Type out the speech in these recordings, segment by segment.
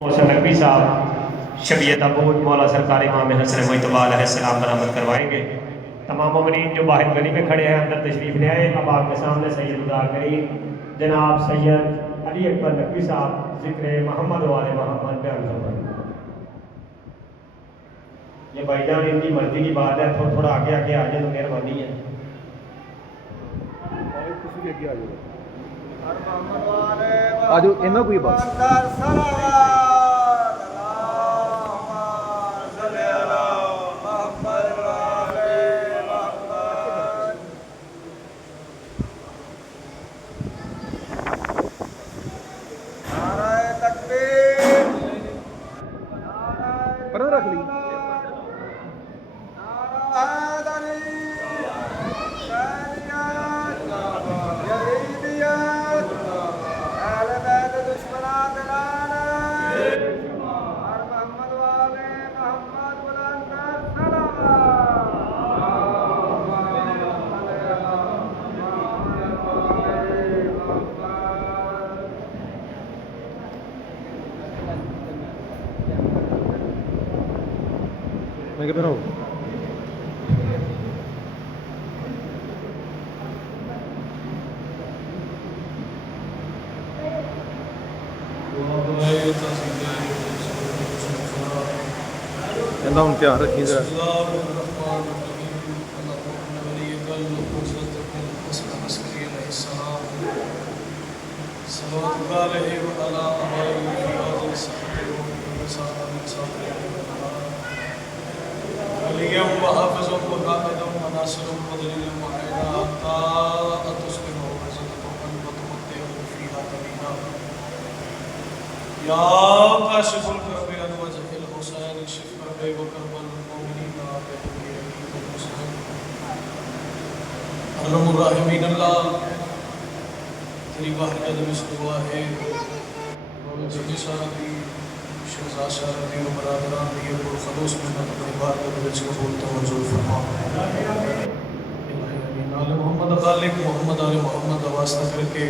मोहसिन नकवी साहब शबीयत अबूद मौला सरकार इमाम हसन मुतबाल अलैहिस्सलाम बरामद करवाएंगे। तमाम मोमिनीन जो बाहर गली में खड़े हैं अंदर तशरीफ़ ले आए। अब आपके सामने सैयद उदार करीम जनाब सैयद अली अकबर नकवी साहब ज़िक्र मोहम्मद वाले मोहम्मद बयान फरमाएंगे। ये भाईजान इनकी मर्जी की बात है, थोड़ा आगे आगे आ जाए तो मेहरबानी है। आज इन्ना कोई बात पर रख ली मैं किधर हूँ कहता हूँ ध्यान रखी जरा तेरी बाहर में दुआ है जल्दी सारा दी शहजाद सारा दी और बरादरान दी और खलूस में अपनी बात को बिच को बोलता हूँ जो फरमा नाल मोहम्मद खालिक मोहम्मद आले मोहम्मद वास्ता करके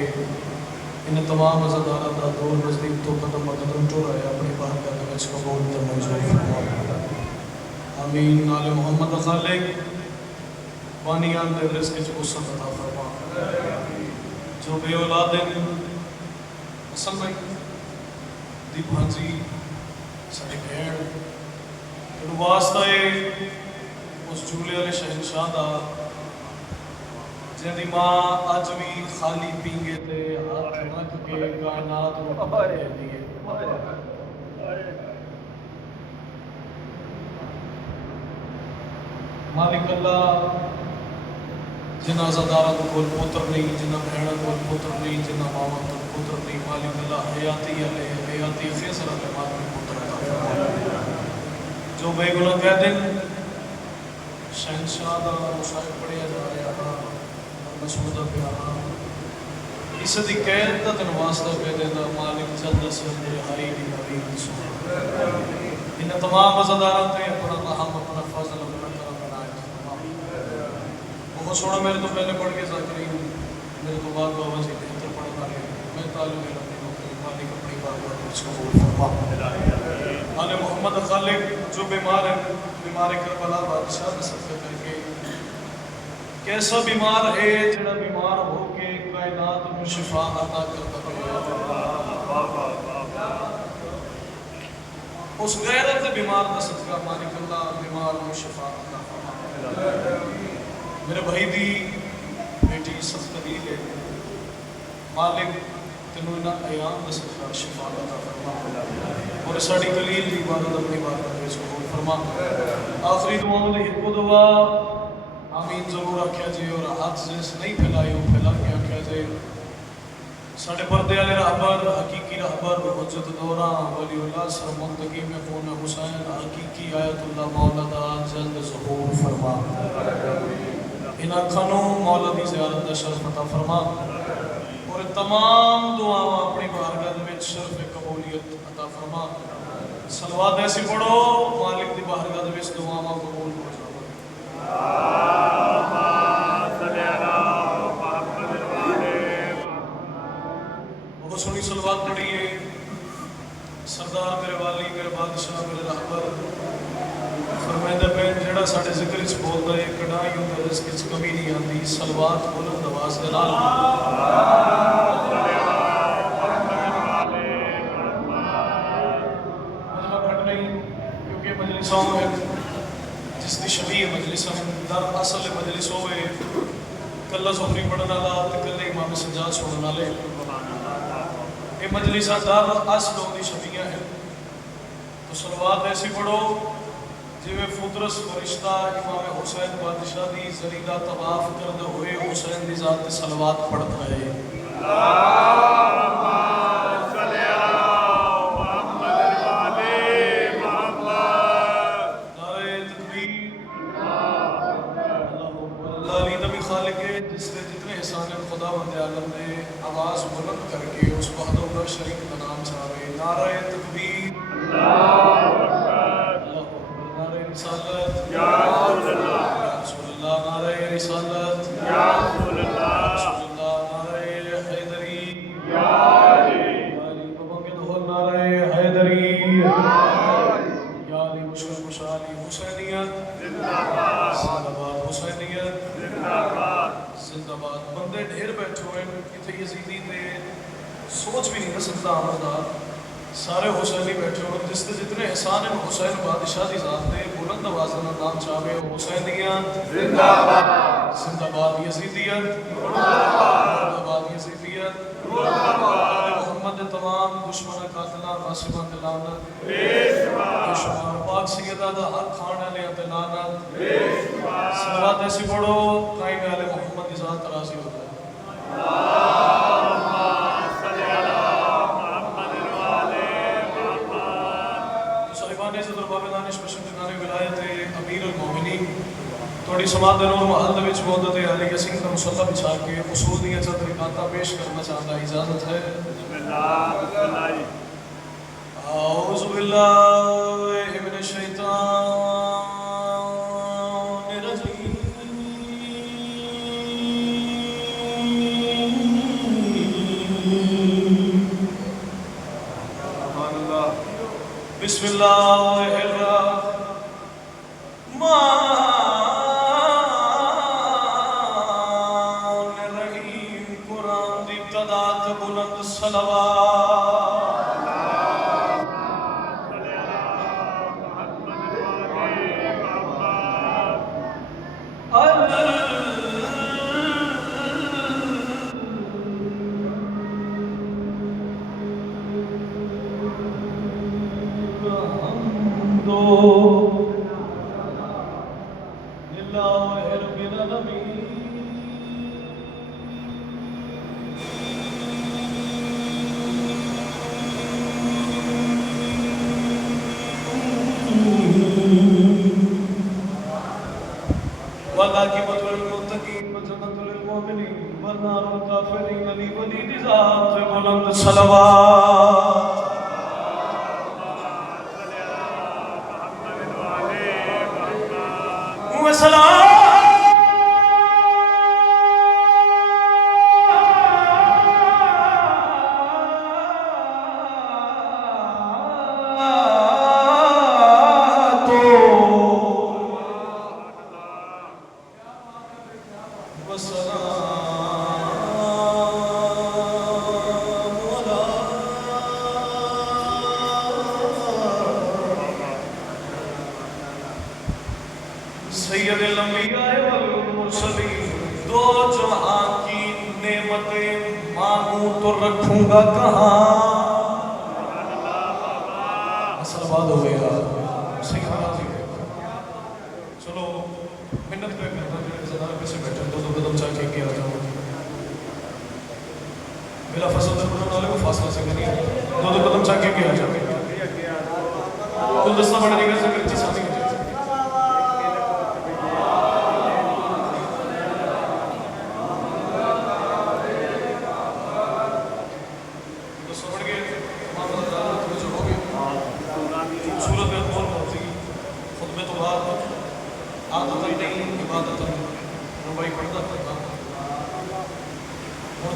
इन तमाम अज़ादारा दा दूर नज़दीक तो कदम कदम टोरा है अपनी बात को बिच को बोलता हूँ जो फरमा आमीन। नाल मोहम्मद खालिक बानियान दे रिज़्क़ च वसअत अता फरमा जो बे औलाद असल में दी भांजी साड़ी भैन वास्ता है उस झूले वाले शहनशाह का जिंदी माँ अज भी खाली पींगे ते हाथ रख के कायनात को देती है। मालिक अल्लाह जिन्ना ज़ादारा को पुत्र नहीं, जिन्ना भैन को पुत्र नहीं, जिन्ना मामा को पुत्र नहीं, मालिक अल्लाह हयाती अले हयाती फैसला के बाद में पुत्र अता जो बेगुनाह कह दिन शहनशाह दा मुशाहिद पढ़िया जा रहा मसूदा प्यारा इस दी कैद दा तन वास्ता कह देंदा मालिक जल्द से जल्द रिहाई दी नवीन सुन इन तमाम ज़ादारा ते अपना रहम अपना फजल अपना करम बनाए। बहुत सोना मेरे तो पहले पढ़ के ज़ाकरीन मेरे तो बाद बाबा जी बेहतर पढ़ वाले मैं ताल्लुक़ रखने को मालिक अपनी बात को इसको फरमा आले मोहम्मद खालिक जो बीमार है बीमार करबला बादशाह ने सदका करके कैसा बीमार है जड़ा बीमार हो के कायनात में शिफा अता करता उस गैरत बीमार का सदका मालिक अल्लाह बीमार को शिफा अता फरमा। मेरे भाई दी बेटी सख्तली है मालिक तेनों इन्हां अयाम का सदका शिफा अता फरमा और साड़ी कलील की इबादत अपनी बात में इसको कबूल फरमा। आखिरी दुआओं में एक दुआ आमीन जरूर आख्या जी और हाथ से नहीं फैलाए फैला के आख्या जी साढ़े पर्दे वाले रहबर हकीकी रहबर हुज्जत दौरा वलीउल्लाह सर मुंतकी में कौन हुसैन हकीकी आयतुल्लाह मौला दा जल्द ज़हूर फरमा इन अखानों मौला दी ज़ियारत दा शर्फ अता फरमा और तमाम दुआवां अपनी बारगाह में शर्फ कबूलियत अता फरमा। सलवात ऐसी पढ़ो मालिक दी बारगाह में दुआवां कबूल हो जाए। बहुत सोहनी सलवात पढ़ी है सरदार मेरे वाली मेरे बादशाह मेरे रहबर फरमाइंदा पे जेड़ा साडे जिक्र च बोलदा है कड़ा ही होंदा जिसके च कमी नहीं आती सलवात बुलंद आवाज दे नाल मजमा घट नहीं क्योंकि मजलिसों में जिसकी शबीह मजलिस दर असल मजलिस होवे कल्ला ज़ोहरी पढ़न वाला ते कल्ले इमाम सज्जाद सुनन वाले ये मजलिस दर असल दी शबीह है तो सलवात ऐसी पढ़ो जिवें फुतरस फरिश्ता इमाम हुसैन बादशाह दी ज़रीदा तवाफ करदे होए हुसैन दी ज़ात ते सलवात पढ़ता है जिसने जितने एहसान खुदा बंदे आलम ने आवाज़ बुलंद करके उस वहदहुल्ला शरीक का नाम चाहे नारे तकबीर नारे रिसालत या रसूल अल्लाह नारे रिसालत या रसूल अल्लाह नारे हैदरी या अली बाबा के दोहर नारे हैदरी या अली मुश्किल खुशहाली हुसैनियत जिंदाबाद जिंदाबाद हुसैनियत जिंदाबाद जिंदाबाद बंदे ढेर बैठे हुए इतने यजीदी ने सोच भी नहीं ना सकता आमदा सारे हुसैनी बैठे हुए जिसने जितने एहसान हैं हुसैन बादशाह की ज़ात ने बुलंद आवाज़ का नाम चाहे हुसैनियत जिंदाबाद जिंदाबाद यजीदियत जिंदाबाद यजीदियत मोहम्मद तमाम दुश्मन कातला नासिबा ते लानत बेशुमार पाक सैयदा दा हक खाने वाले ते लानत बेशुमार सलावत ऐसी पढ़ो कायम वाले मोहम्मद की ज़ात राज़ी हो जाए थोड़ी समात नूर महल दे विच मौजूद है अली यसीन का मुसल्ला बिछा के उसूल दी चंद रिकाता पेश करना चाहता इजाजत है औज़ु बिल्लाहि मिनश शैतानिर रजीम बिस्मिल्लाहिर रहमानिर रहीम कुरान दी इब्तिदा ते बुलंद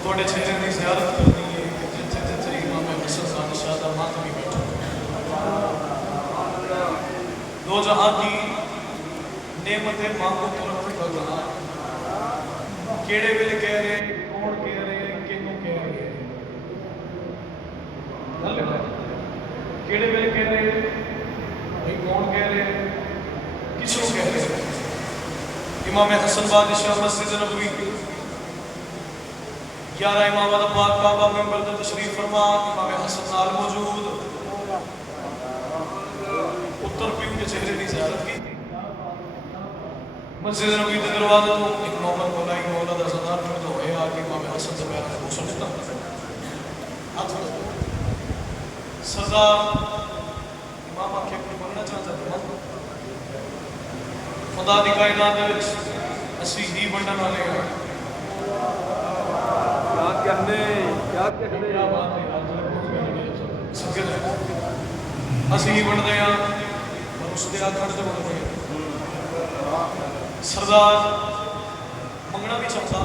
थोड़े चेहरे की ज़ियारत करनी है जिथे जिथे इमाम हसन बादशाह दा मातमी बैठा दो जहां की नेमतें मांगो तो रखूंगा कहाँ। केड़े वेले कह रहे, कौन कह रहे, किनू कह रहे, केड़े वेले कह रहे भाई, कौन कह रहे, किसू कह रहे। इमाम हसन बादशाह मस्जिद नबवी 11 इमाम पाक बाबा मेंबर दा तशरीफ फरमा। इमाम हसन नाल मौजूद उत्तर पीर के चेहरे की ज़ियारत की। मस्जिद नबवी के दरवाजे तो एक नौकर बुलाई, मौला दा सरदार खड़ा होया आके इमाम हसन से बैठ के घुसल दिता। हाथ सरदार इमाम आके अपनी बनना चाहता था। खुदा दी कायनात दे विच असीं ही वंडण वाले हां। क्या कहने क्या बात है यार, सच्चे असीं ही वंडदे हां पर उसदे आखण ते वंडदे हां। सरदार मंगना भी चाहता,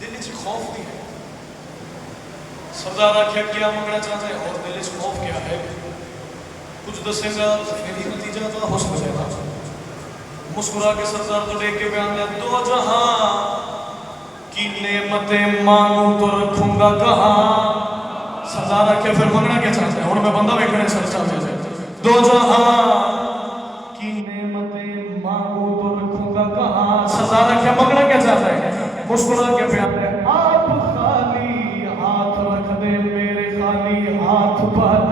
दिल च खौफ नहीं है। सरदार आख्या क्या मंगना चाहता है और दिल च खौफ क्या है, कुछ दसेगा तो फिर ही नतीजा तो हो सकता है। मुस्कुरा के सरदार तो देख के बयान दिया, दो जहां की नेमतें मांगू तो रखूंगा कहाँ। सरदार आख्या फिर मंगना क्या चाहता है, और मैं बंदा वेखने सर चाहता है। दो जहां की नेमतें मांगू तो रखूंगा कहाँ। सरदार आख्या मंगना क्या चाहता है, मुस्कुरा के बयान दिया, आप खाली हाथ रख दे मेरे खाली हाथ पर।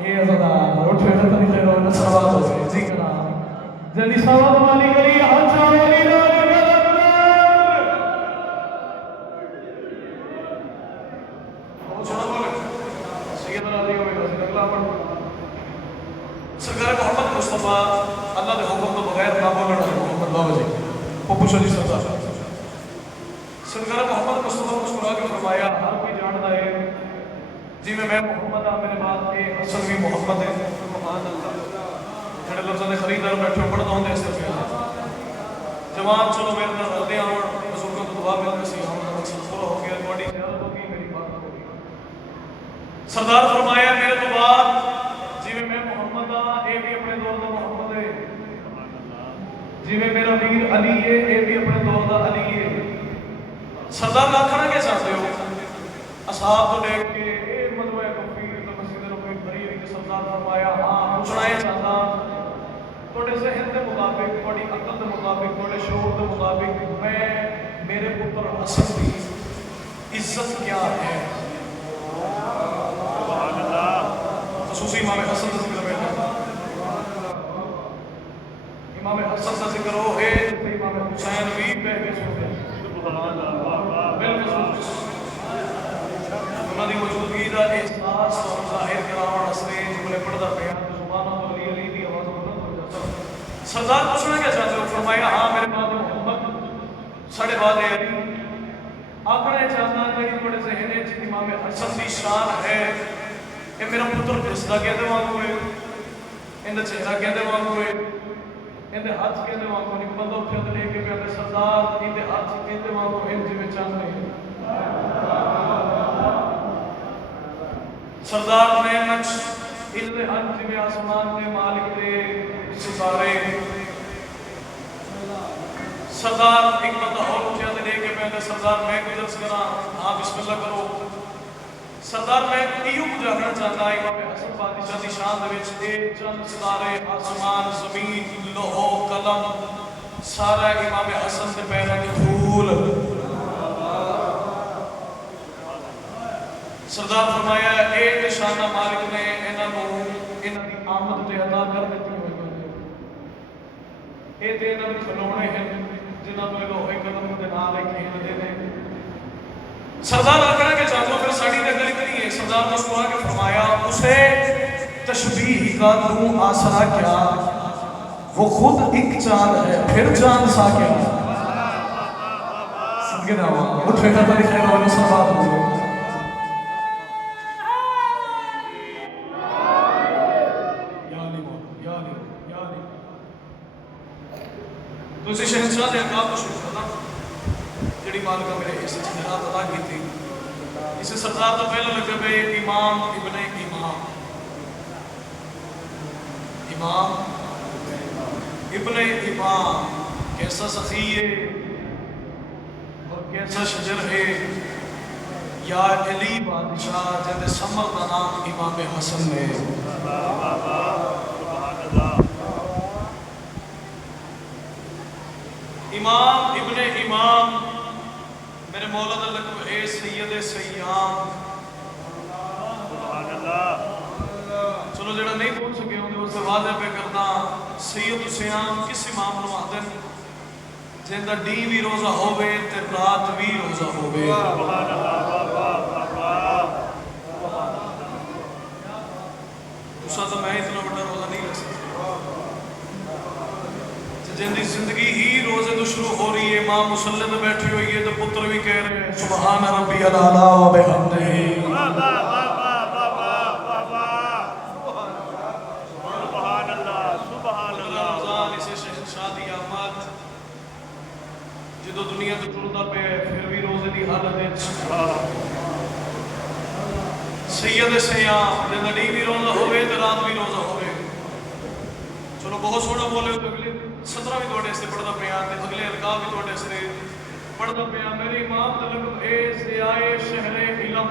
ए सरदार उठ बैठ तनी खैर और सवाल हो गए जी करा जल्दी सवाल वाली करी हाथ वाली सरकार मोहम्मद मुस्तफा अल्लाह के हुक्म तो बगैर ना बोलना है। मोहम्मद बाबा जी पप्पू शाह जी सरदार सरकार मोहम्मद मुस्तफा मुस्कुरा के फरमाया, हर कोई जानता है जिवें मैं मोहम्मद आ मेरे बाद के हसन भी मोहम्मद है। सुभान अल्लाह जेड़े लफ्ज़ां दे खरीदार बैठे पढ़दा होंदे इस तरह जवान चलो मेरे नाल रलदे आउण बुजुर्गों तो दुआ मिलदी सी। हम मकसद पूरा हो गया, तुहाडी ज़ियारत हो गई, मेरी बात हो गई। सरदार फरमाया मेरे तो बाद जिवें मैं मोहम्मद आ ये भी अपने दौर का मोहम्मद है, जिवें मेरा वीर अली है ये भी अपने दौर का अली है। सरदार आखना क्या चाहते हो, असहाब को देख के मजमा कफीर तो मस्जिद नबवी भरी हुई। सरदार फरमाया हाँ पूछना है चाहता, थोड़े ज़हन के मुताबिक, थोड़ी अकल के मुताबिक, थोड़े शोर के मुताबिक मैं मेरे पुत्र हसन की इज्जत क्या है। खसूसी इमाम हसन का जिक्र बैठा, इमाम हसन का जिक्र हो है जिसे इमाम हुसैन भी कह के सुनते हैं। उन्होंने मौजूदगी का एहसास और जाहिर करावन वास्ते जुमले पढ़ता पे जुबान अली अली की आवाज़ बुलंद हो जाता। सरदार पूछना क्या चाहते हो, फरमाया हाँ मेरे बाद मोहम्मद साढ़े बाद अली। आखना चाहता मेरी बड़े ज़हन च इमाम हसन की शान है, ये मेरा पुत्र दिसदा कहते वांगू है, इनका चेहरा कहते वांगू है, इनके हाथ कहते वांगू नहीं। बंदा उठे तो लेके कहते सरदार इनके हाथ कहते वांगू इन जिवें चंद है। सरदार ने नक्श इनके हाथ जिवें आसमान के मालिक दे सितारे। सरदार एक बंदा और उठे तो लेके कहते सरदार मैं कुछ अर्ज करा, हाँ बिस्मिल्लाह करो। सरदार मैं इहो कुछ आखना चाहता इमाम हसन बादशाह की शान दे विच ए चंद सितारे आसमान ज़मीन लोहो कलम सारा इमाम हसन के पैरों के धूल। सरदार फरमाया ए निशाना मालिक ने इन्हां दी आमद ते अदा कर दित्ती होई है। ए ते इन्हां दे खिलौने हैं जिन्हां नूं लोहे कलम दे नाल खेलदे ने। सरदार आखना के चाहते फिर साड़ी ते गली नहीं है। सरदार ने उसको आके फरमाया उसे तशबीह का तू आसरा क्या, वो खुद एक चांद है फिर चांद सा क्या। सदके जावा उठ बैठा तो खैर वाली सब बात हो गई। तो इसे शहंशाह दे अकाब को शुरू करना जिहड़ी मालिका मेरे इस जनात अदा की थी। इसे सरदार तो पहले लगे पे इमाम इब्ने इमाम इमाम इब्ने इमाम कैसा सखी है और कैसा शजर है या अली बादशाह जिंदे समर का नाम इमाम हसन ने। इमाम इब्ने इमाम मेरे मौला दा लक़ब है सैयद सैयाम। चलो जेड़ा नहीं पहुंच सके उन्हें उससे वादे पे करना सैयद सैयाम किस इमाम नूं आखदे ने जिंदा डी भी रोजा होवे ते रात भी रोजा होवे। तुसा तो मैं इतना बड़ा रोजा नहीं रख सकता जिंदी जिंदगी ही रोजे तो शुरू हो रही है मां मुसल्ले पे बैठी हुई है तो पुत्र भी कह रहे हैं सुभान रब्बी अल आला व बिहम्दिही। जो दुनिया तो टुरदा पे फिर भी रोजे की हालत सैयद सैयाम जिंदा डी भी रोजा होवे ते रात भी रोजा होवे। चलो बहुत सोहना बोले तो अगले 17 भी थोड़े से पढ़दा पिया ते अगले अलकाब भी थोड़े से पढ़दा पिया। मेरे इमाम दा लक़ब है ज़ियाए शहरे इल्म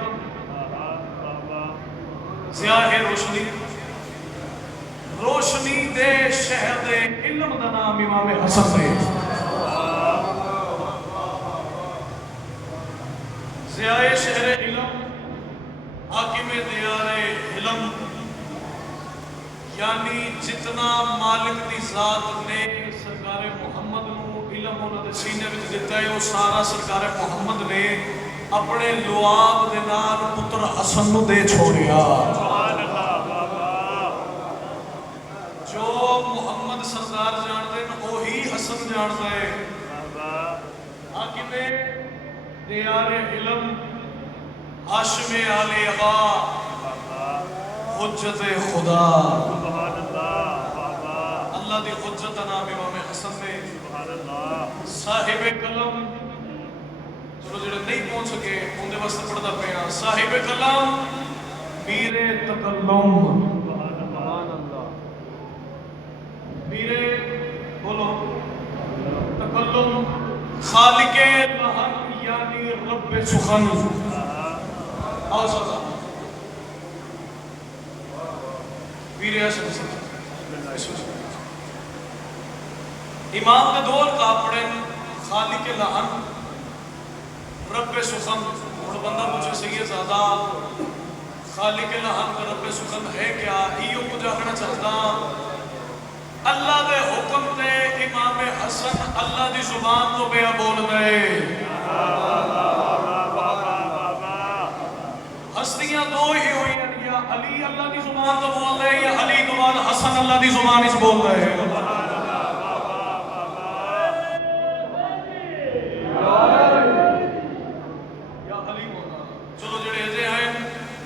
ज़ियाए रोशनी रोशनी दे शहर दे इल्म दा नाम इमाम हसन है। ज़ियाए शहरे इल्म हाकिमे दियारे इल्म यानी जितना मालिक दी जात ने सरकारे मुहम्मद नूं इल्म उन्हां दे सीने विच दिता है वो सारा सरकारे मुहम्मद ने अपने लुआब दे नाल पुत्र हसन नूं दे छोड़िया। जो मुहम्मद सरदार जानते हैं वही हसन जानता है। हाकिमे दियारे इल्म हाशिमे आले अबा हुज्जत खुदा अल्लाह दी हुज्जत नाम इमाम हसन ने साहिब कलम। चलो जेड़े नहीं पहुंच सके उनके वास्ते पढ़दा पिया साहिब कलम मीरे तकल्लुम मीरे बोलो तकल्लुम खालिके लहन यानी रब सुखन। आओ सदा वीर इमाम ने दो अलकाब पढ़े खालिक लहन रब सुखन। और बंदा पूछे सही ज़्यादा खालिक लहन का रब सुखन है क्या इो कुछ आखना चाहता अल्लाह दे हुक्म ते इमाम हसन अल्लाह दी जुबान तो बेया बोल गए। हस्तियां दो ही हुई या अली अल्लाह की जुबान तो बोल रहे या अली तो बाद हसन अल्लाह की जुबान इस बोल रहे या अली बोलना। चलो जेड़े अजे हैं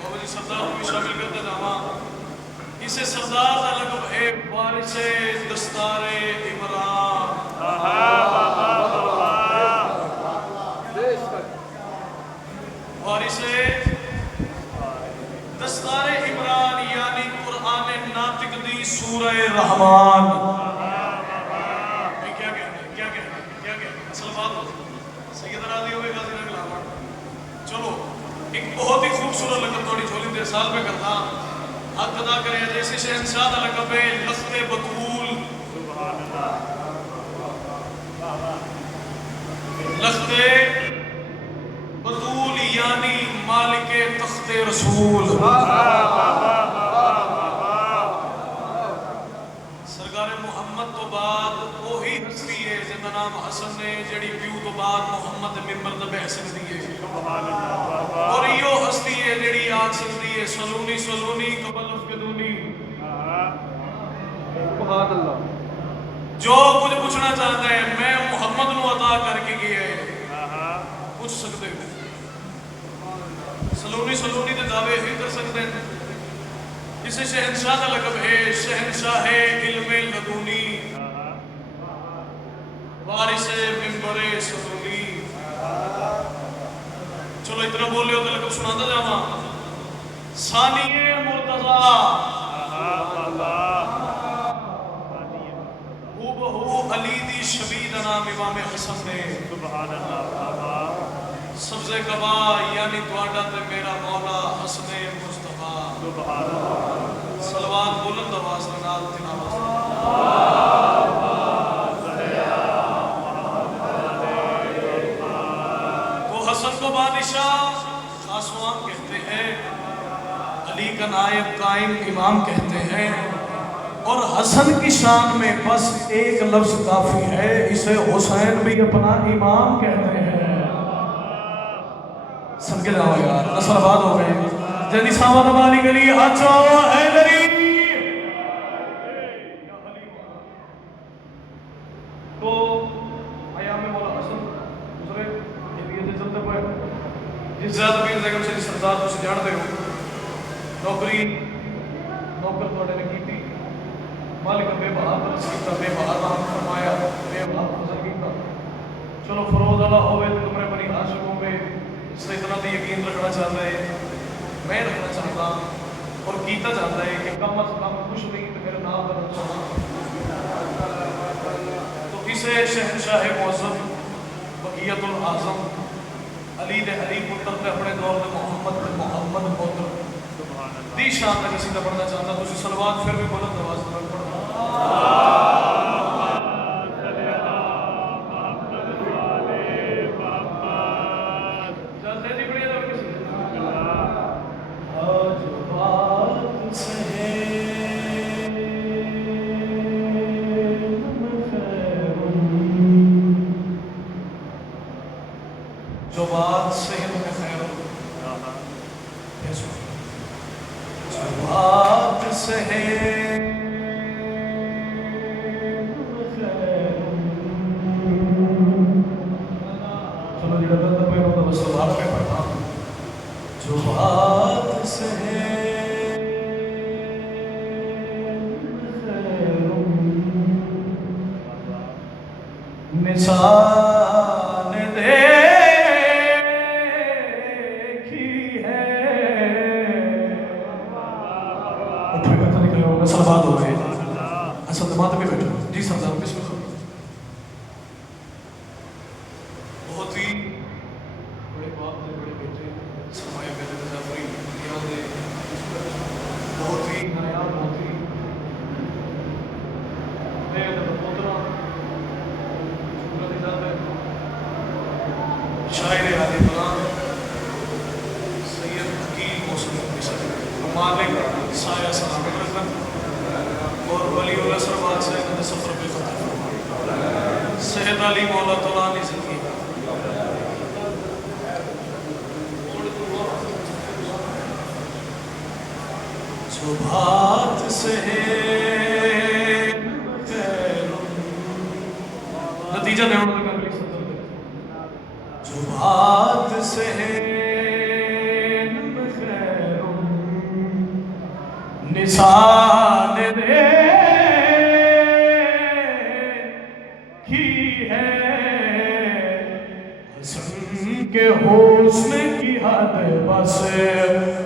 बाबा जी सरदार को भी शामिल करते जावा। इसे सरदार का लक़ब है वारिसे दस्तारे इमरान। वारिसे दस्तारे इमरान यानी कुरान नातिक दी सूरह रहमान। क्या कहना असल बात सैयद राजी हो गए गाजी। चलो एक बहुत ही खूबसूरत लक़ब थोड़ी झोली देर साल पे करता हक अदा करे जैसे शहंशाह का लक़ब है लख्ते बतूल। लख्ते बतूल यानी मालिके तख्ते रसूल। सरकारे मुहम्मद तो बाद वही हस्ती है जिंदा नाम हसन ने जड़ी प्यू तो बाद मुहम्मद मिंबर दा बह सकती है। और यो हस्ती है जड़ी आख सकती है सलूनी सलूनी कबल अफगदूनी। जो कुछ पूछना चाहता है मैं मुहम्मद नूं अता करके गया है पूछ सकते हो। सलूनी सलूनी के दावे ही कर सकते हैं। इसे शहंशाह का लक़ब है शहंशाह इल्मे लदूनी वारिसे मिंबरे सलूनी। चलो इतना बोले हो तो लक़ब सुनाता जावा सानिए मुर्तज़ा हसन ने सुभान अल्लाह बाबा सब्ज़े कबा यानी तुहाडा ते मेरा मौला हसने मुस्तफा सुभान अल्लाह सलवात बुलंद आवाज़ नाल तिलावत तो हसन को बादशाह खासवान कहते हैं, अली का नायब कायम इमाम कहते हैं, और हसन की शान में बस एक लफ्ज काफी है, इसे हुसैन भी अपना इमाम कहते हैं। समझ जाओ यार, नसरबाद हो गए जल्दी सामान वाली गली हाथों हैदरी तो आयाम में मौला हसन दूसरे ये चलते पड़े जिस ज्यादा पीर बेगम से सरदार तुम जानते हो नौकरी नौकर थोड़े ने की थी मालिक बेबहार रसीदा बेबहार नाम फरमाया बेबहार फजल कीता चलो फरोज वाला होवे तो तुमरे बनी आशिकों में सल्तनत यकीन रखना चाहता है, मैं रखना चाहता और कीता जाता है कि कम अज कम कुछ नहीं तो मेरे नाम पर तो इसे शहनशाह मौसम बकियतुल आजम अली दे अली पुत्र ते अपने दौर दे मोहम्मद पुत्र दी शान तक सीधा पढ़ना चाहता तो सलवात फिर भी बुलंद आवाज में पढ़ना जो बात सेहत में खैर जो बात सहे चलो जी डर पे तो बस बात में पढ़ता जो बात सहे निशान दे सलवात हो गए असल बात में बैठो जी सरदार बिस्मिल्लाह बहुत ही बड़े बाप ने बड़े बेटे समाया पहले मुजाफरी दुनिया दे बहुत ही नायाब बहुत ही मेरे पुत्रा शुक्र अदा है शायर आले बलान सैयद हकीम मौसम बिशर मालिक साया सलामत रखन और वली उल असर बादशाह ने सफर पे खत्म सैयद अली मौला तौला ने जिंदगी जो बात से नतीजा देने लगा अगली सफर जो बात से निशान दे की है हसन के हुस्न की हद बस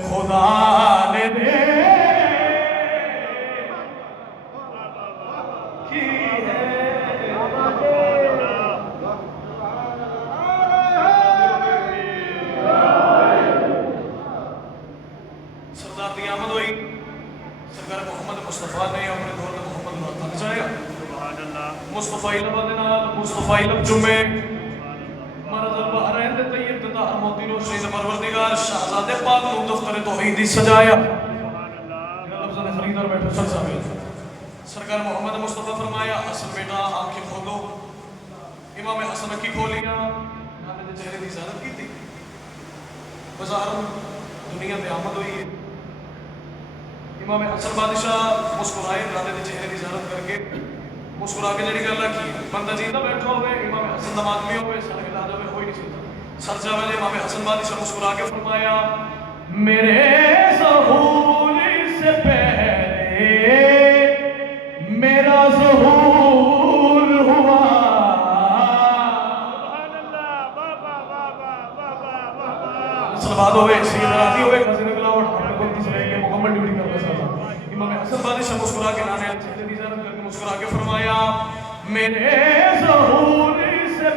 खुदा ने दे की है सरदार दी आमद हुई सरकार मोहम्मद मुस्तफा ने अपने दौर में मोहम्मद मुस्तफा चाया सुभान अल्लाह मुस्तफा इल्म दे नाल मुस्तफा इल्म जुमे मरज़ अल बहरैन दे तैयब दा मोती रो शहीद परवरदिगार शहजादे पाक नु दफ्तर तौहीद दी सजाया सुभान अल्लाह लफ्ज़ ने खरीदार बैठो सर साहब सरकार मोहम्मद मुस्तफा फरमाया हसन बेटा आंखें खोलो इमाम हसन की खोलियां नाने दे चेहरे दी ज़ियारत की थी बाजार दुनिया पे आमद हुई है इमाम हसन बादशाह मुस्कुराए नाने दे चेहरे की ज़ियारत करके मुस्कुरा के जड़ी गल की बंदा जींदा बैठा होवे इमाम हसन दा आदमी होवे सर के दादा होवे कोई नहीं सुनता सर जावे इमाम हसन बादशाह मुस्कुरा के फरमाया मेरे ज़हूर से पहले मेरा ज़हूर हुआ सुभान अल्लाह बाबा बाबा बाबा बाबा सलवात होवे सीधा राती होवे खज़ीने बिलावट अपने को तीसरे के मुकम्मल ड्यूटी करता था इमाम हसन बादशाह मुस्कुरा के नाने चेहरे की ज़ियारत करके मुस्कुरा के फरमाया मेरे ज़हूर से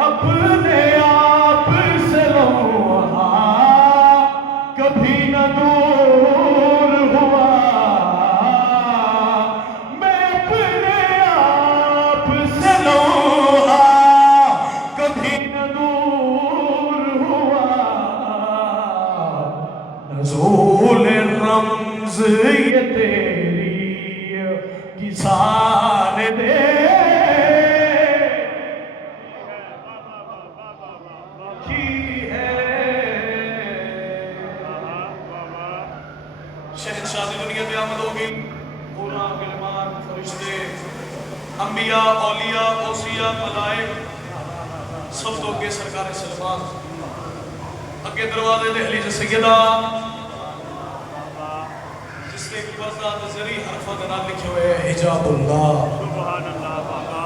अपने आप से लम्हा कभी न दूर हुआ, मैं अपने आप से लम्हा कभी न दूर हुआ, नज़ूल रम्ज़ ये तेरी किसान दे की है। शहंशाह दुनिया में आमद होगी, पूरा गिलमान फरिश्ते अंबिया औलिया औसिया मलाइक सब तो के सरकार सलमान अगे दरवाजे दे अली सैयदा जिसके पर्दा नजरी हरफा दे नाल लिखे हुए हिजाबुल्लाह, सुभान अल्लाह बाबा।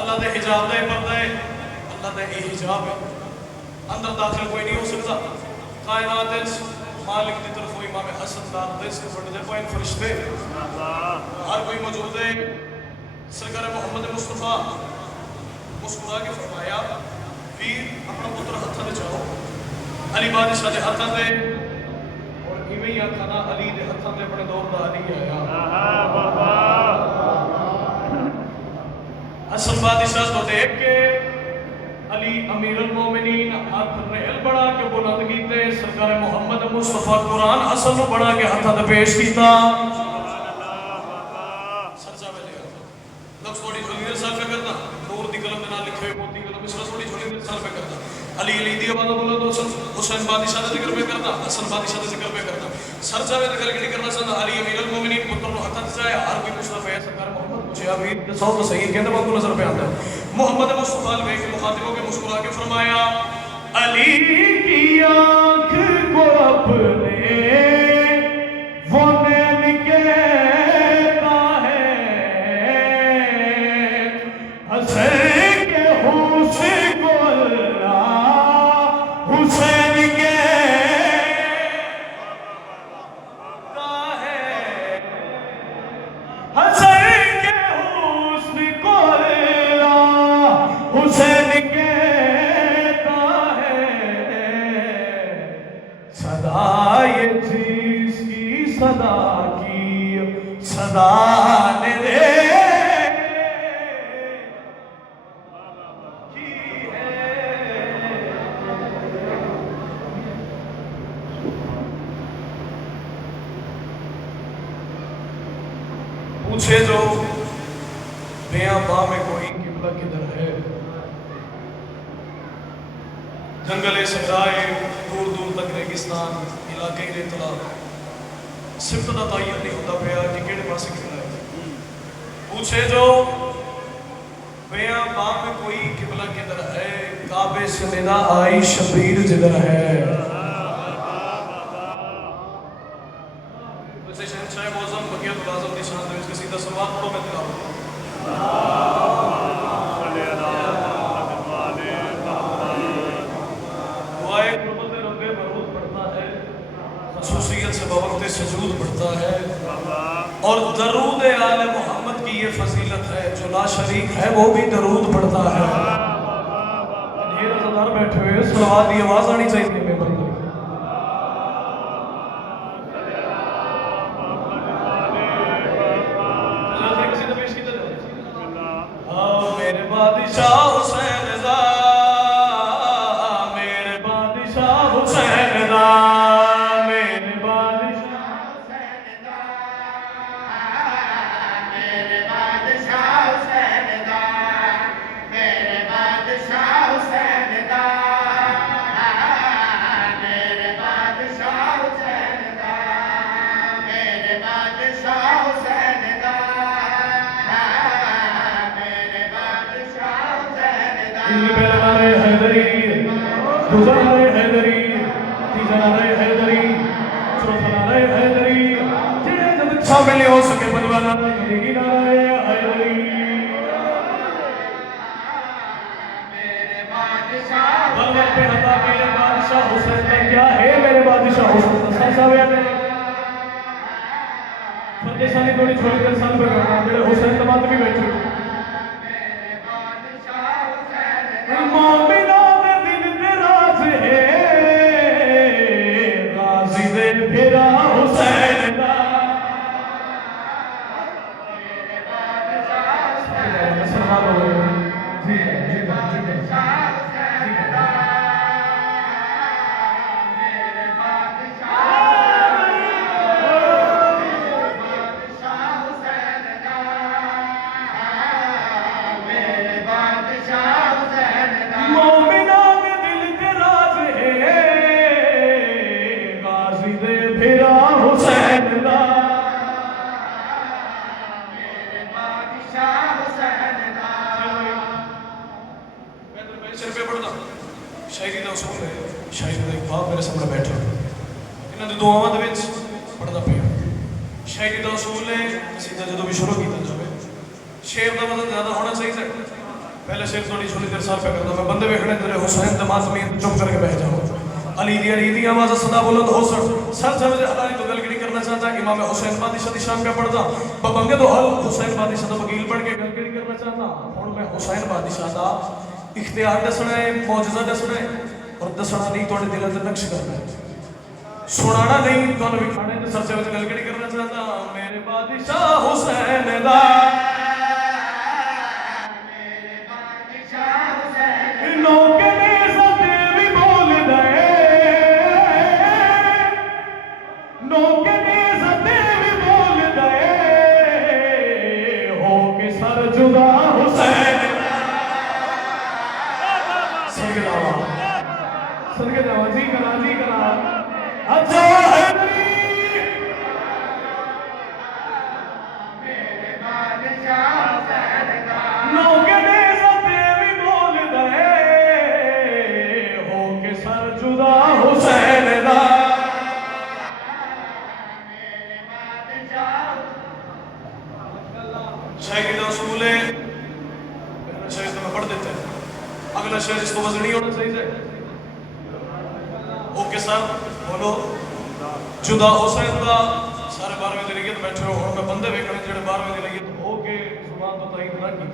अल्लाह दे हिजाब दा पर्दा है, अल्लाह दा ये हिजाब है, अंदर दाखिल कोई नहीं हो सकता। कायनात दे मालिक की तरफ इमाम हसन दा देश के बड़े कोई फरिश्ते हर कोई मौजूद है। सरकार मोहम्मद मुस्तफा मुस्कुरा के फरमाया, वीर अपना पुत्र हत्थां दे चाहो, अली बादशाह दे हत्थां दे, और इवें ही आखना अली दे हत्थां दे अपने दौर दा अली आया। हसन बादशाह तो देख के अली अमीरुल मोमिनीन हाथ रेल बना के बुलंद कीते, सरकार मोहम्मद मुस्तफा कुरान हसन नु बना के हत्थां ते पेश कीता। सरजा में लफ्ज़ थोड़ी झोली दे साल पे करना, नूर दी कलम दे नाल लिखे हुए मोती कलम इसरा थोड़ी झोली दे साल पे करना, अली अली दी आवाज़ बोलो तो हुसैन बादशाह दा जिक्र पे करना, हसन बादशाह दा जिक्र पे करना। सरजा में गल नहीं करना चाहता, अली अमीरुल मोमिनीन पुत्र नु हत्थां ते जाया, हर कोई पुछदा पे सरकार मोहम्मद पूछे अमीर दसो तो सही कहंदा बाबू नजर पे आंदा। मोहम्मद मुस्तफा ने के मुखातिबों के मुस्कुरा के फरमाया, अली की आँख को अपने वो नैन कहता है, हसन के हुस्न को अल्लाह हुसैन कहता है, हसन के हुस्न को अल्लाह हुसैन कहता है, सदा ये जिसकी सदा की सदा ने दे की है। पूछे जो बेआबा में कोई किबला किधर है, जंगले सहराए दूर दूर तक रेगिस्तान इलाके ही रेतला, सिफत का तायन नहीं होता पिया कि किहड़े पासे किबला है। पूछे जो बेआबा में कोई किबला किधर है, काबे से निदा आई शबीर जिधर है। वैसे शहंशाह मौज़म बगियत आज़म की शान में इसका सीधा सवाल पढ़ो, मैं तिलावत करूं। दुआए कुर्बत रब्बे मरूद पढ़ता है, खसूसियत से बवक्त सजूद पढ़ता है, और दरूद आले मोहम्मद की ये फजीलत है, जो ला शरीक है वो भी दरूद पढ़ता है। ढेर अज़ादार बैठे हुए सलावत की आवाज़ आनी चाहिए मेरे बंदे। मेरे बादशाह हुसैन दा, मेरे बादशाह हुसैन दा, मेरे बादशाह हुसैन दा, मेरे बादशाह हुसैन दा, मेरे बादशाह हुसैन दा, मेरे बादशाह हुसैन दा, मेरे बादशाह हुसैन दा, पहले हैदरी, दूसरा नारे हैदरी, तीसरा नारे हैदरी, चौथा नारे हैदरी, जिन्हें जब शामिल हो सके बनवाना जिंदगी नारे हैदरी। मेरे बादशाह बलवत पे हता मेरे बादशाह हुसैन में क्या है, मेरे बादशाह हुसैन सर साहब याद है फतेसानी थोड़ी छोड़ कर साल पे करना मेरे हुसैन तमाम भी बैठे। मेरे बादशाह हुसैन مومنا کے دل کے راز ہے غازی دے پھرا حسین دا سر پہ پڑھنا شاعری دا اصول ہے شاعری دا ایک باپ میرے سامنے بیٹھے انہاں دے دعاواں دے وچ پڑھنا پیا شاعری دا اصول ہے قصیدہ جدوں بھی شروع کیتا جاوے شعر دا وزن زیادہ ہونا چاہیے پہلے شعر تھوڑی چھوٹی دیر سال پہ کرتا میں بندے ویکھنے تیرے حسین تے ماتمی چپ کر کے بیٹھ جاؤ علی دی آواز صدا بلند ہو سر سمجھ حلالی تو گل کرنا چاہتا امام حسین بادشاہ دی شان پہ پڑھتا ببنگے تو حل حسین بادشاہ دا وکیل پڑھ کے گل کرنا چاہتا ہوں میں حسین بادشاہ دا اختیار دسنا ہے معجزہ دسنا ہے اور دسنا نہیں تو دل تے نقش کرنا ہے سنانا نہیں تو وکھانے تے سر سمجھ گل کرنا چاہتا میرے بادشاہ حسین دا شاعری کا اصول ہے پہلا شعر تو میں پڑھ دیتا ہے اگلا شعر اس کو وزن نہیں ہونا چاہیے اوکے سر بولو جدا حسین دا سارے 12ویں دی لگی تو بیٹھے ہو ہن میں بندے ویکھنے جڑے 12ویں دی لگی تو ہو کے زبان تو تائید نہ کی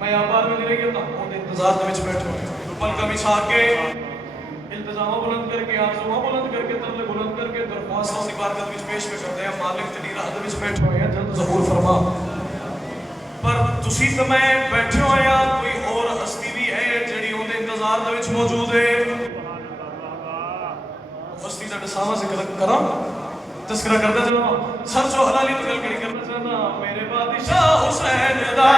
میں آ 12ویں دی لگی تو اون انتظار دے وچ بیٹھے ہو پلکاں بچھا کے التزام بلند کر کے آرزوواں بلند کر کے ترلے بلند کر کے درخواستاں دی بارگاہ وچ پیش کرتے ہیں مالک تیری راہ دے وچ بیٹھے ہوئے ہیں جلد ظہور فرما پر تسی تے میں بیٹھے ہوئے ہیں کوئی اور ہستی بھی ہے جڑی اون دے انتظار دے وچ موجود ہے ہستی دا دساواں ذکر کراں تذکرہ کرتا چلو سر جو حلالی تو گل کرنا چاہتا میرے بادشاہ حسین دا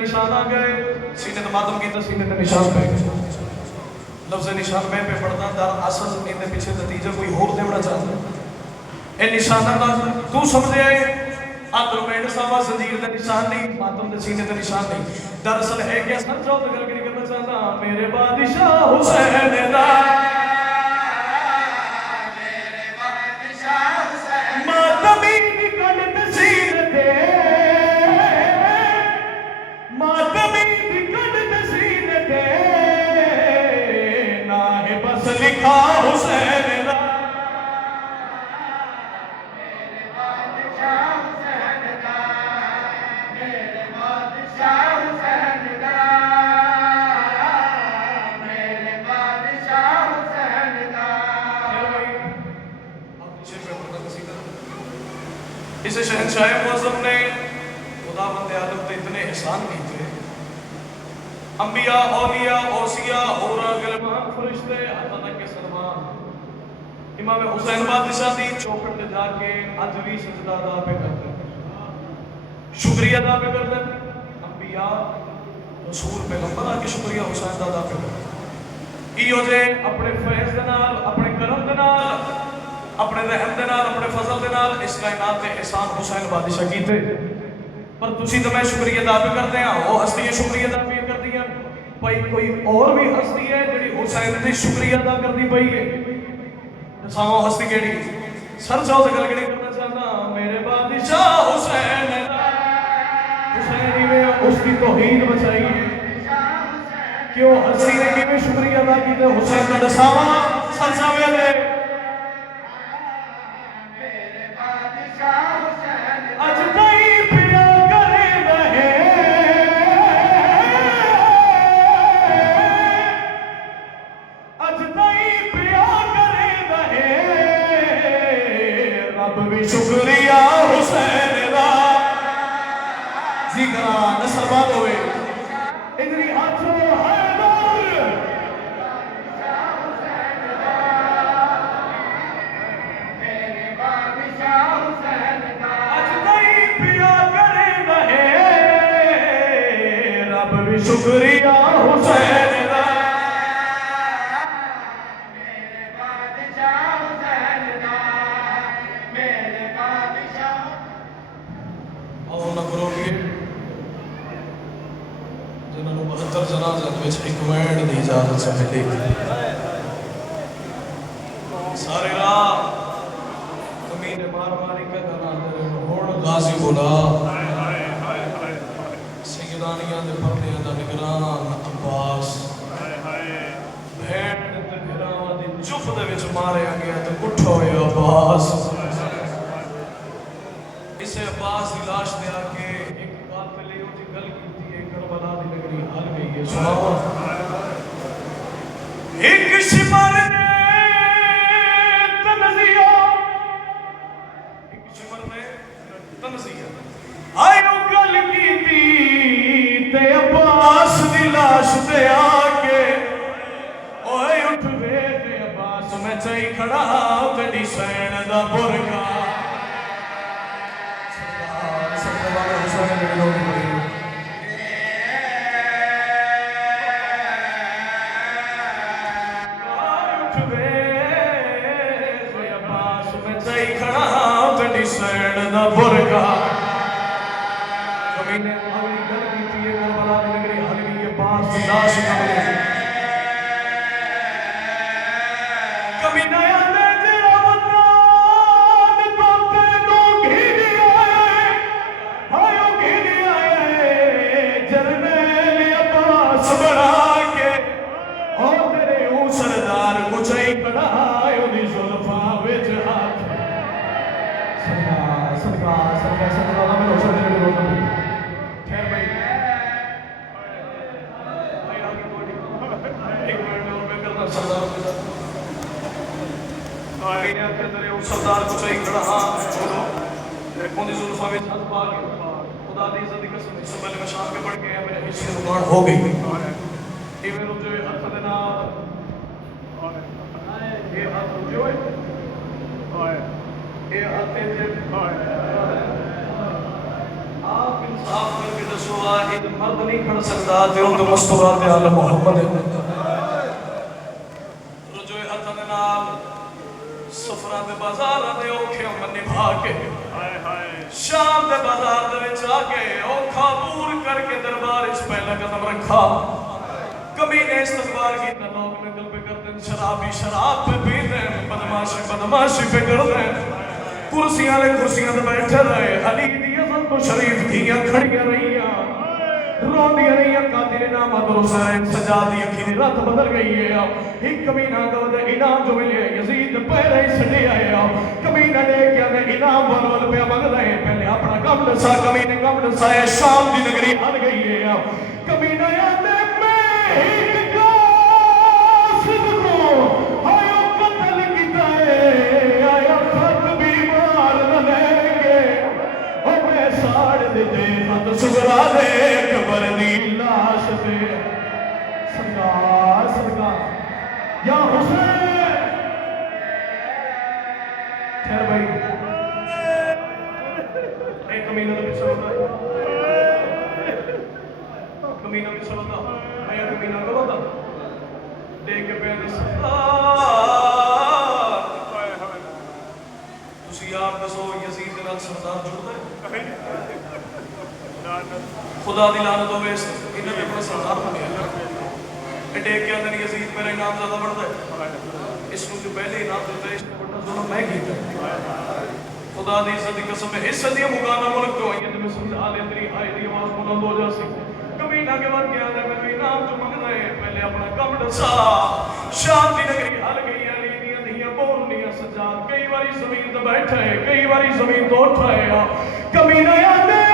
نشان آ گئے سینے تے ماتم کیتا سینے تے نشان پہ گئے لفظ نشان میں پہ پڑھنا در اصل زمین دے پیچھے نتیجہ کوئی اور دیونا چاہتا اے نشانہ دا تو سمجھے آدھر مینڈ ساوا زنجیر تے نشان نہیں ماتم تے سینے تے نشان نہیں دراصل ہے کہ سر جو تے گل کرنا چاہتا میرے بادشاہ حسین دا ماتمی نکل تے سینے تے لکھا حسین دا میرے بادشاہ حسین دا میرے بادشاہ حسین دا میرے بادشاہ اس शहनशाह मुअज़्ज़म ने खुदावंद आदम ते इतने एहसान कीते, अंबिया, औलिया, औसिया, औरा, गिलमान, फरिश्ते, हत्ता तक के सलमान इमाम हुसैन बादशाह दी चौखट ते जाके अज भी सजदा अदा पे करदे, शुक्रिया अदा पे करदे। अंबिया, रसूल, पैगंबर के शुक्रिया हुसैन दा अदा पे करदे। इहो जे अपने फैज़ दे नाल, अपने करम दे नाल, अपने रहम दे नाल, अपने फजल दे नाल इस कायनात ते एहसान हुसैन बादशाह कीते। पर तुसी तो मैं शुक्रिया अदा पे करते हैं, वो हस्तियां शुक्रिया अदा पे करदियां, भाई कोई और भी हस्ती है जिहड़ी हुसैन दी शुक्रिया अदा करदी पई है। दसाओ हस्ती केड़ी? सर चाहो ते गल केड़ी करना चाहता, मेरे बादशाह हुसैन दा, हुसैन में उसकी तौहीद बचाई है। क्यों हस्ती ने किवें शुक्रिया अदा कीता? हुसैन दा दसावा सर चावे दे अज ताई पिया करे रहे, अज ताई पिया करे रहे, रब भी शुक्रिया हुसैन दा। जिक्र नसरबाद होए इधरी हाथों शुक्रिया हुसैन दा, मेरे बादशाह हुसैन दा, मेरे बादशाह। और ना करो कि जिन्होंने 72 जनाज़े विच एक वैन दी इजाजत से मिली, सारे राह कमीने मार मारी के नाते हुण गाजी बोला सैयदानियां दे पर्दियां दा निगरान अब्बास भेड़ ते घरावां दी चुप दे विच मारिया गया ते उठो होए अब्बास। इसे अब्बास दी लाश दे आके एक कातिल इहो जी गल कीती है, करबला दी नगरी हल गई है। सुनाओ एक शिमर ने तनज़िया, एक शिमर ने तनज़िया आयो गल कीती ते अब्बास दी लाश ते आके ओए उठ वे ते अब्बास मैं चाही खड़ा तेरी सैन दा बुरका। सरदार हुसैन दे लोग कोई उठ वे ते अब्बास मैं चाही खड़ा तेरी सैन दा बुरका। कमीने अगली गल कीती है, करबला दी नगरी हल गई है, बास दी लाश कमरे कमीना आंदे तेरा वतन तो तेनू घिन आए, हायो घिन आए जरनैल अब्बास बना के, और तेरे ऊ सरदार कुचाई खड़ा ओदी जुल्फां विच हाथ। सरकार सरकार सरकार सरकार मैं रोशन दे रोशन सरदार कुछ ही खड़ा हाँ बोलो उनकी जुल्फा में हाथ पा के खुदा दी इज्जत की कसम इससे पहले मैं शाम के पढ़ के आया, मेरे हिस्से जुबान हो गई इवें रुझे हाथ दे नाल ये हाथ रुझे ये हाथ ते आप इंसाफ करके दसो एक मर्द नहीं खड़ सकता ते उन तो मस्तूरात आलम मोहम्मद रुझे हाथ दे नाल सफरा दे बाजार दे औखे मन निभा के शाम दे बाजार दे विच आके औखा दूर करके दरबार इच पहला कदम रखा। कमीने इस्तकबार की लोग नकल पे करते हैं, शराबी शराब पे पीते हैं, बदमाशी बदमाशी पे करते हैं, कुर्सियां ले कुर्सियां ते बैठे रहे। अली दी अज़म तो शरीफ धीयां खड़ियां रहियां रोंदियां रहियां, कातिल नामत हुसैन सजा दी अखी दी रात बदल गई है। एक कमीना दे इनाम जो मिले यजीद पहले ही छड़े आए, कमीना ने क्या ने इनाम वाल पे मंग रहे, पहले अपना कम दसा कमीने कम दसा है, शाम दी नगरी हल गई है। कमीना आंदे मैं एक कासिद को आयो कत्ल कीता है, आया खत बीमार न लेके खैर भाई एक कमीना तो पिछड़ होता कमीना पिछड़ होता मैं कमीना करो था देख के पैर तुसी आप दसो यजीद दे नाल सरदार जुड़दा है खुदा दी लानत होवे इन्हां ने अपना सरदार बनया देख के अंदर यजीद मेरा इनाम ज्यादा बढ़दा है इसको जो पहले इनाम देता है इसने बड़ा जुल्म मैं कीता खुदा दी इज्जत दी कसम है इस सदी मुगाना मुल्क तो आई ते मैं समझा ले तेरी हाय दी आवाज बुलंद हो जासी कभी ना के बाद गया मैं भी इनाम जो मंगदा है पहले अपना काम दसा शांति नगरी हल गई अली दी धियां बोलनियां सजाद कई बारी जमीन ते बैठा है कई बारी जमीन तो उठा है कभी ना आंदे